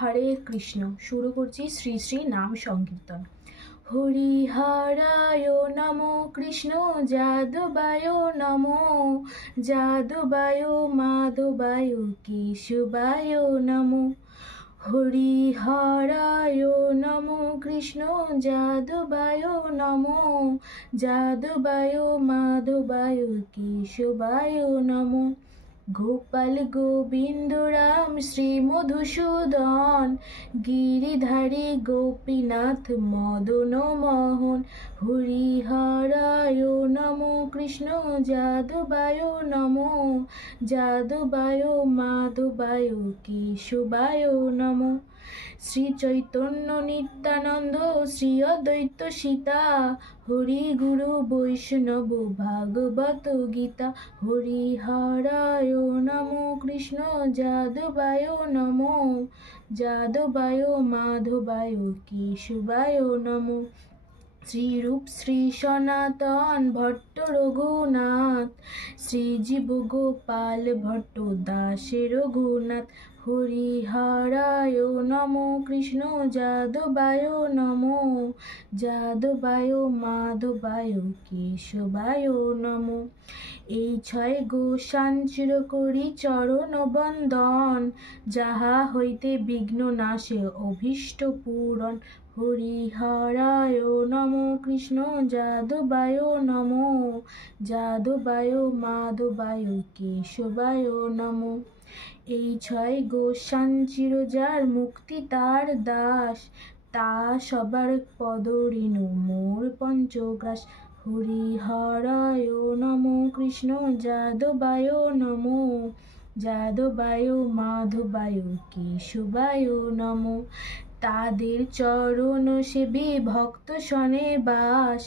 হরে কৃষ্ণ। শুরু করছি শ্রী শ্রী নাম সংকীর্তন। হরিহরায় নমো কৃষ্ণ যাদবায় নমো, যাদবায় মাধবায় কেশবায় নমো। হরিহরায় নমো কৃষ্ণ যাদবায় নমো, যাদবায় মাধবায় কেশবায় নমো। গোপাল গোবিন্দ রাম শ্রী মধুসূদন, গিরিধারী গোপীনাথ মদন মোহন। হরিহরায় নমো কৃষ্ণ যাদবায় নমো, যাদবায় মাধবায় কেশবায় নমো। শ্রী চৈতন্য নিত্যানন্দ শ্রী অদ্বৈত সীতা, হরি গুরু বৈষ্ণব ভাগবত গীতা। হরিহরায় নমো কৃষ্ণ যাদবায় নমো, যাদবায় মাধবায় কেশবায় নমো। শ্রীরূপ শ্রী সনাতন ভট্ট রঘুনাথ, শ্রীজীব গোপাল ভট্ট দাস রঘুনাথ। হরিহরায় নমো কৃষ্ণ যাদবায় নমো, যাদবায় মাধবায় কেশবায় নমো। এই ছয় গোসান চির করি চরণ বন্দন, যাহা হইতে বিঘ্ন নাশে অভীষ্ট পূরণ। হরিহরায় নমো কৃষ্ণ যাদবায় নমো, যাদবায় মাধবায় কেশবায় নমো। এই ছয় গোসান চির যার মুক্তি তার দাস, তা সবার পদরেণু মোর পঞ্চগ্রাস। হরিহরায় নমো কৃষ্ণ যাদবায় নমো, যাদবায় মাধবায় কেশবায় নমো। তাদের চরণ সেবী ভক্ত সনে বাস,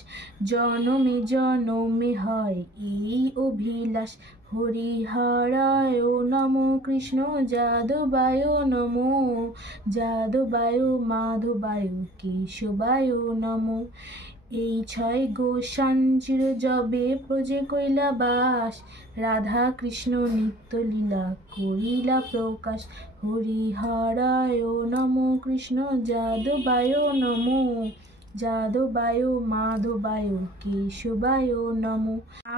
জনমে জনমে হয় এই অভিলাষ। হরিহরায় নমো কৃষ্ণ যাদবায় নমো, যাদবায় মাধবায় কেশবায় নমো। এই ছয় গোসান চির যবে প্রজে কইলা বাস, রাধা কৃষ্ণ নিত্য লীলা করিলা প্রকাশ। হরিহরায় নমো কৃষ্ণ যাদবায় নমো, যাদবায় মাধবায় কেশবায় নমো।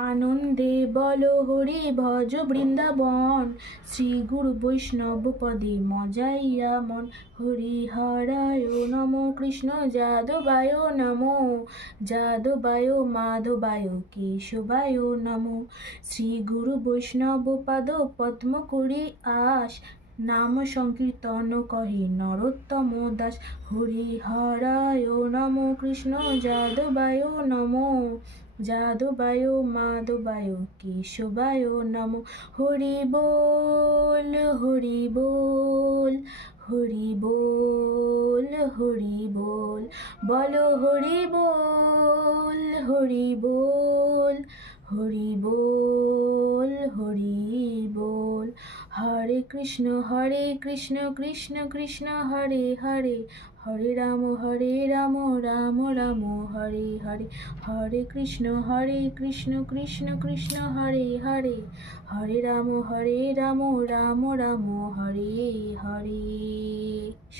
আনন্দে বল হরি ভজ বৃন্দাবন, শ্রী গুরু বৈষ্ণব পদে মজাইয়া মন। হরিহরায় নমো কৃষ্ণ যাদবায় নমো, যাদবায় মাধবায় কেশবায় নমো। শ্রী গুরু বৈষ্ণব পাদ পদ্ম করি আস, নাম সংকীর্তন কহে নরোত্তম দাস। হরিহরায় নমো কৃষ্ণ যাদবায় নমো, যাদবায় মাধবায় কেশবায় নমো। হরি বল হরি বল, হরি বল হরি বল, বলো হরি বল হরি বল, হরি বল হরি বল। হরে কৃষ্ণ কৃষ্ণ কৃষ্ণ হরে হরে, হরে রাম রাম রাম হরে হরে। হরে কৃষ্ণ কৃষ্ণ কৃষ্ণ হরে হরে, হরে রাম রাম রাম হরে হরে।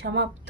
সমাপ্ত।